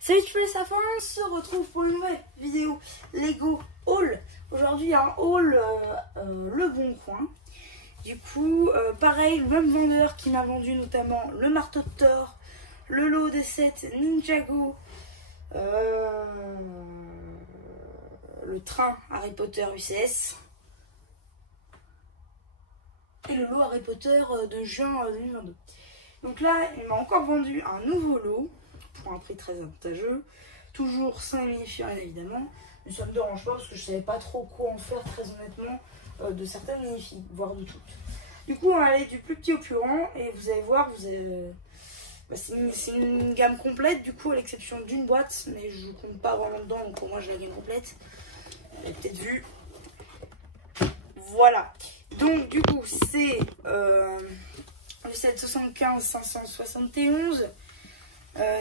Salut les sapins, on se retrouve pour une nouvelle vidéo Lego haul. Aujourd'hui un haul Le Bon Coin. Du coup, pareil, le même vendeur qui m'a vendu notamment le marteau de Thor, le lot des 7 Ninjago, le train Harry Potter UCS et le lot Harry Potter de juin 2022. Donc là, il m'a encore vendu un nouveau lot pour un prix très avantageux. Toujours 5 mini-figurines évidemment. Mais ça ne me dérange pas parce que je ne savais pas trop quoi en faire très honnêtement de certaines mini-figues, voire de toutes. Du coup, on va aller du plus petit au plus grand et vous allez voir, c'est une gamme complète du coup à l'exception d'une boîte, mais je ne compte pas vraiment dedans, donc pour moi j'ai la gamme complète. Vous l'avez peut-être vu. Voilà. Donc du coup, c'est le 775 571,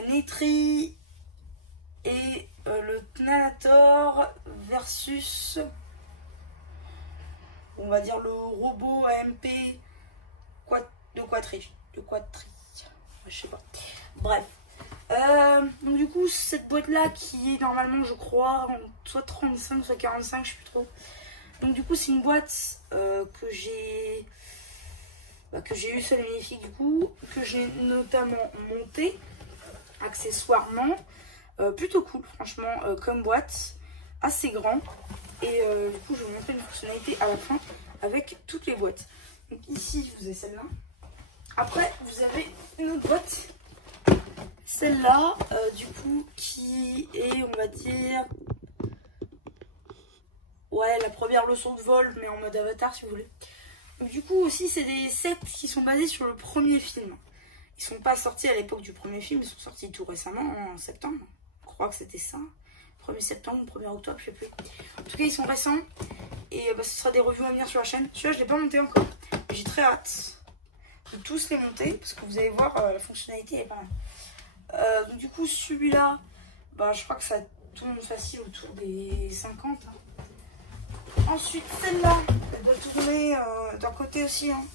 Netri et le Knalator versus, on va dire, le robot AMP de Quadri. Je sais pas. Bref. Donc du coup, cette boîte-là qui est normalement, je crois, soit 35, soit 45, je sais plus trop. Donc du coup, c'est une boîte que j'ai eu sur les minifigs du coup, que j'ai notamment montée accessoirement. Plutôt cool, franchement, comme boîte, assez grand. Et du coup, je vais vous montrer une fonctionnalité à la fin avec toutes les boîtes. Donc ici, vous avez celle-là. Après, vous avez une autre boîte. Celle-là, du coup, qui est, on va dire, ouais, la première leçon de vol, mais en mode avatar, si vous voulez. Donc, du coup, aussi, c'est des sets qui sont basés sur le premier film. Ils sont pas sortis à l'époque du premier film, ils sont sortis tout récemment, en septembre. Je crois que c'était ça. 1er septembre ou 1er octobre, je sais plus. En tout cas, ils sont récents. Et ce sera des reviews à venir sur la chaîne. Celui-là, je ne l'ai pas monté encore. J'ai très hâte de tous les monter, parce que vous allez voir, la fonctionnalité est pas mal. Donc du coup, celui-là, je crois que ça tourne facile autour des 50. Hein. Ensuite, celle-là, elle doit tourner d'un côté aussi. Hein.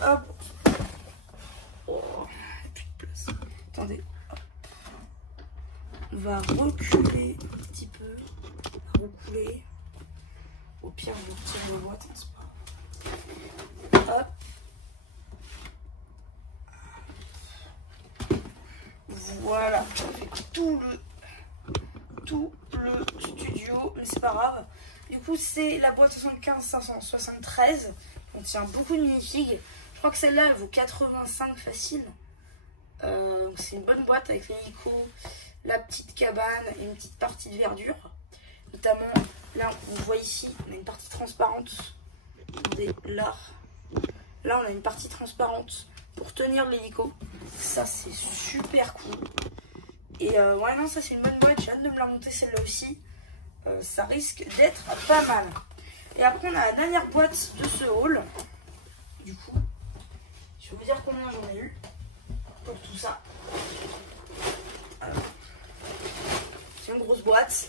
Hop. Oh, il n'y a plus de place. Attendez. Hop. On va reculer un petit peu. Recouler. Au pire, je vais retirer la boîte. Hein, c'est pas grave. Hop. Voilà. Ça fait tout le studio. Mais c'est pas grave. Du coup, c'est la boîte 75 573. On tient beaucoup de minifigs. Je crois que celle-là, elle vaut 85 facile. C'est une bonne boîte avec l'hélico, la petite cabane et une petite partie de verdure. Notamment, là, on voit ici, on a une partie transparente. Regardez, là, on a une partie transparente pour tenir l'hélico. Ça, c'est super cool. Et ouais, non, ça, c'est une bonne boîte. J'ai hâte de me la monter, celle-là aussi. Ça risque d'être pas mal. Et après, on a la dernière boîte de ce haul. Du coup, je vais vous dire combien j'en ai eu pour tout ça. C'est une grosse boîte.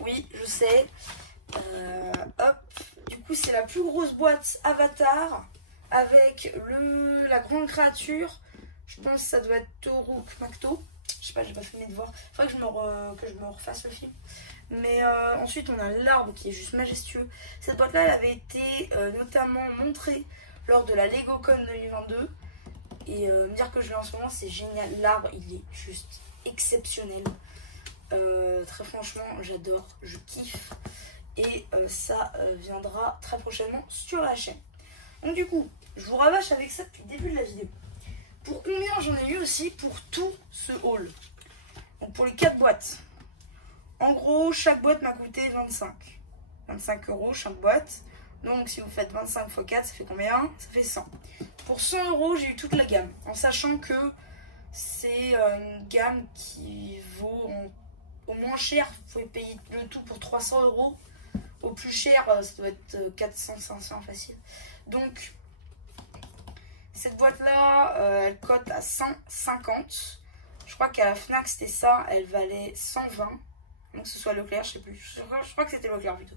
Oui, je sais. Hop. Du coup, c'est la plus grosse boîte Avatar avec la grande créature. Je pense que ça doit être Toro Macto. Je sais pas, j'ai pas fait mes devoirs. Il faudrait que je me refasse le film. Mais ensuite, on a l'arbre qui est juste majestueux. Cette boîte-là, elle avait été notamment montrée lors de la LegoCon 2022. Et me dire que je l'ai en ce moment, c'est génial. L'arbre, il est juste exceptionnel. Très franchement, j'adore, je kiffe. Et ça viendra très prochainement sur la chaîne. Donc du coup, je vous rabâche avec ça depuis le début de la vidéo. Pour combien j'en ai eu aussi pour tout ce haul? Donc pour les 4 boîtes. En gros, chaque boîte m'a coûté 25 € chaque boîte. Donc si vous faites 25 x 4, ça fait combien? Ça fait 100. Pour 100 €, j'ai eu toute la gamme. En sachant que c'est une gamme qui vaut au moins cher. Vous pouvez payer le tout pour 300 €. Au plus cher, ça doit être 400-500 facile. Donc cette boîte-là, elle cote à 150. Je crois qu'à la Fnac, c'était ça. Elle valait 120. Donc que ce soit Leclerc, je sais plus. Je crois que c'était Leclerc plutôt.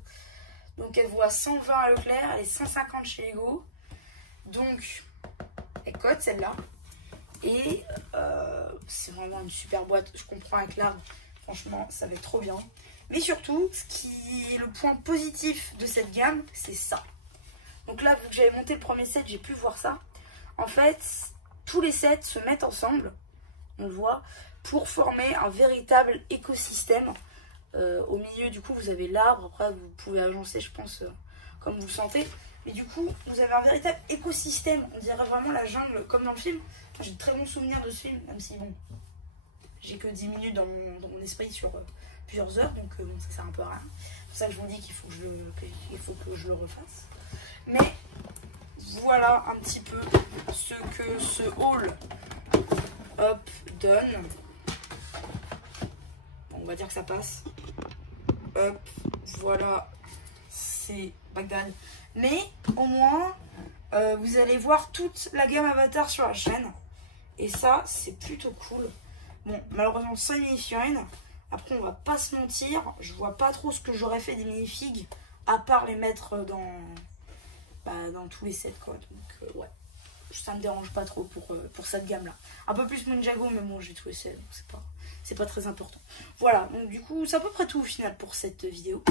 Donc elle vaut à 120 à Leclerc. Elle est 150 chez Lego. Donc elle cote celle-là. Et c'est vraiment une super boîte. Je comprends avec l'arbre. Franchement, ça va être trop bien. Mais surtout, ce qui est le point positif de cette gamme, c'est ça. Donc là, vu que j'avais monté le premier set, j'ai pu voir ça. En fait, tous les sets se mettent ensemble, on le voit, pour former un véritable écosystème. Au milieu, du coup, vous avez l'arbre. Après, vous pouvez agencer, je pense, comme vous le sentez. Mais du coup, vous avez un véritable écosystème. On dirait vraiment la jungle, comme dans le film. J'ai de très bons souvenirs de ce film, même si, bon, j'ai que 10 minutes dans mon esprit sur plusieurs heures. Donc, bon, ça sert un peu à rien. C'est pour ça que je vous dis qu'il faut que je le refasse. Mais voilà un petit peu ce que ce haul hop donne. Bon, on va dire que ça passe. Hop, voilà, c'est Bagdad. Mais au moins, vous allez voir toute la gamme Avatar sur la chaîne. Et ça, c'est plutôt cool. Bon, malheureusement, sans mini-figurines. Après, on va pas se mentir. Je vois pas trop ce que j'aurais fait des minifigs, à part les mettre dans tous les sets, quoi. Donc, ouais. Ça me dérange pas trop pour cette gamme-là. Un peu plus Ninjago, mais bon, j'ai tous les sets, donc c'est pas très important. Voilà, donc du coup, c'est à peu près tout au final pour cette vidéo.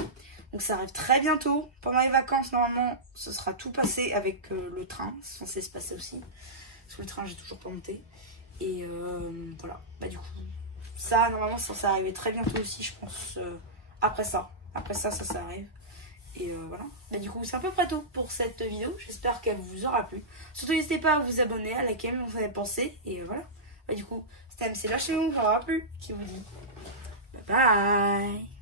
Donc ça arrive très bientôt. Pendant les vacances, normalement, ce sera tout passé avec le train. C'est censé se passer aussi. Parce que le train, j'ai toujours pas monté. Et voilà, bah du coup, ça, normalement, ça arriver très bientôt aussi, je pense. Après ça, ça arrive. Et voilà, bah, du coup c'est à peu près tout pour cette vidéo. J'espère qu'elle vous aura plu. Surtout n'hésitez pas à vous abonner, à liker, vous en avez pensé. Et voilà, bah, du coup c'était MC Lâchez-vous, ça aura plu. Qui vous dit bye bye.